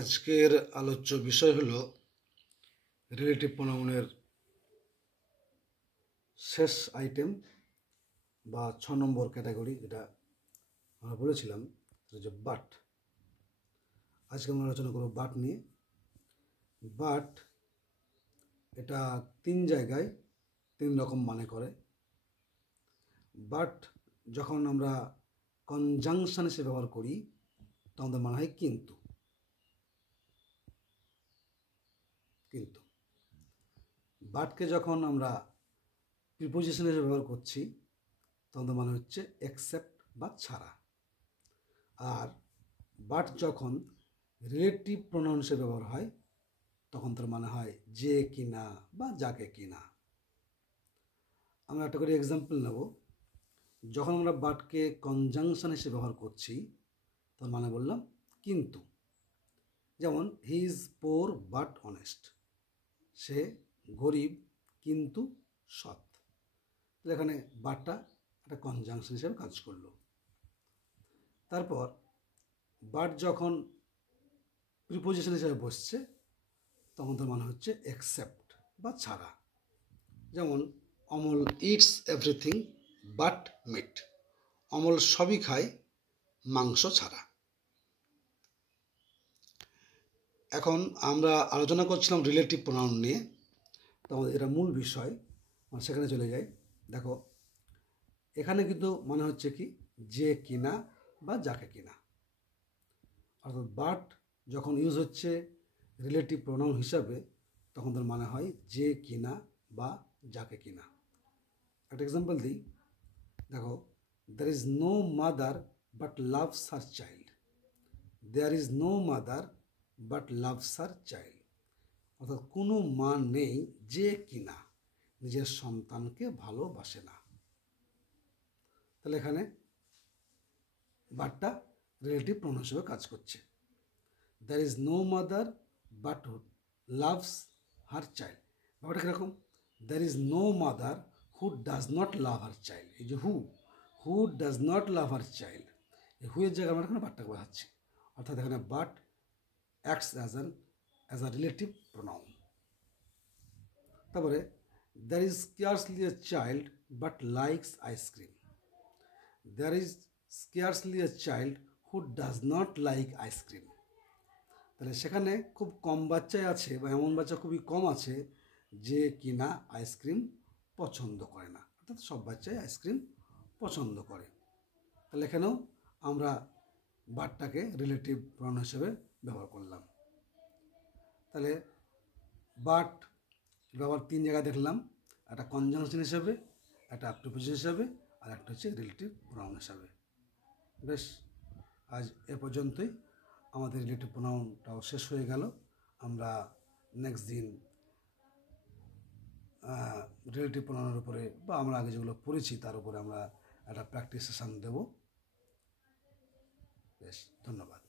আজকের আলোচ্য বিষয় হলো রিলেটিভ প্রোনাউনের শেষ আইটেম বা 6 নম্বর ক্যাটাগরি, যেটা আমরা বলেছিলাম সেটা হচ্ছে বাট। আজকে আমরা আলোচনা করব বাট নিয়ে। বাট এটা 3 জায়গায় 3 রকম মানে করে। বাট যখন আমরা কনজাংশন হিসেবে ব্যবহার করি তখন তার মানে হয় কিন্তু। কিন্তু বাটকে যখন আমরা প্রিপোজিশন হিসেবে ব্যবহার করছি তখন তার মানে হচ্ছে এক্সেপ্ট বা ছাড়া। আর বাট যখন রিলেটিভ প্রোনাউন হিসেবে ব্যবহার হয় তখন তার মানে হয় যে কিনা বা যাকে কিনা। আমরা একটা করে এক্সাম্পল নেব। যখন আমরা বাটকে কনজাংশন হিসেবে ব্যবহার করছি তার মানে বললাম কিন্তু। যেমন he is poor but honest, সে গরিব কিন্তু সৎ। এখানে বাটটা একটা কনজাংশন হিসেবে কাজ করলো। তারপর বাট যখন প্রিপোজিশন হিসেবে বসছে তখন তার মানে হচ্ছে অ্যাকসেপ্ট বা ছাড়া। যেমন Amal it's everything but meat, Amal সবই খায় মাংস ছাড়া। এখন আমরা আলোচনা করছিলাম রিলেটিভ প্রোনাউন নিয়ে, তখন এটা মূল বিষয়, সেখানে চলে যাই। দেখো এখানে কিন্তু মানে হচ্ছে কি যে কিনা বা যাকে কিনা। অর্থাৎ বাট যখন ইউজ হচ্ছে রিলেটিভ প্রোনাউন হিসাবে তখন তার মানে হয় যে কিনা বা যাকে কিনা। একটা এক্সাম্পল দিই। দেখো, there is no mother but loves her child, there is no mother but loves her child। অর্থাৎ কোনো মা নেই যে কিনা নিজের সন্তানকে ভালোবাসে না। তাহলে এখানে বাটটা রিলেটিভ প্রোনাউন হিসেবে কাজ করছে। there is no mother but loves her child। ব্যাপারটা কীরকম? there is no mother who does not love her child। এই যে who does not love her child, এই হু এর জায়গায় আমরা এখানে বাটটাকে বোঝাচ্ছি। অর্থাৎ এখানে but acts as a relative pronoun. তারপরে there is scarcely a child but likes ice cream, there is scarcely a child who does not like ice cream। তাহলে সেখানে খুব কম বাচ্চাই আছে বা এমন বাচ্চা খুবই কম আছে যে কিনা আইসক্রিম পছন্দ করে না। অর্থাৎ সব বাচ্চাই আইসক্রিম পছন্দ করে। তাহলে এখানেও আমরা বাটটাকে রিলেটিভ প্রোনাউন হিসেবে ব্যবহার করলাম। তাহলে বাট ব্যবহার 3 জায়গায় দেখলাম, একটা কনজাংশন হিসেবে, একটা প্রিপোজিশন হিসেবে, আর একটা হচ্ছে রিলেটিভ প্রোনাউন হিসাবে। বেশ, আজ এ পর্যন্তই। আমাদের রিলেটিভ প্রোনাউনটাও শেষ হয়ে গেল। আমরা নেক্সট দিন রিলেটিভ প্রোনাউনের উপরে বা আমরা আগে যেগুলো পড়েছি তার উপরে আমরা একটা প্র্যাকটিস সেশন দেব। বেশ, ধন্যবাদ।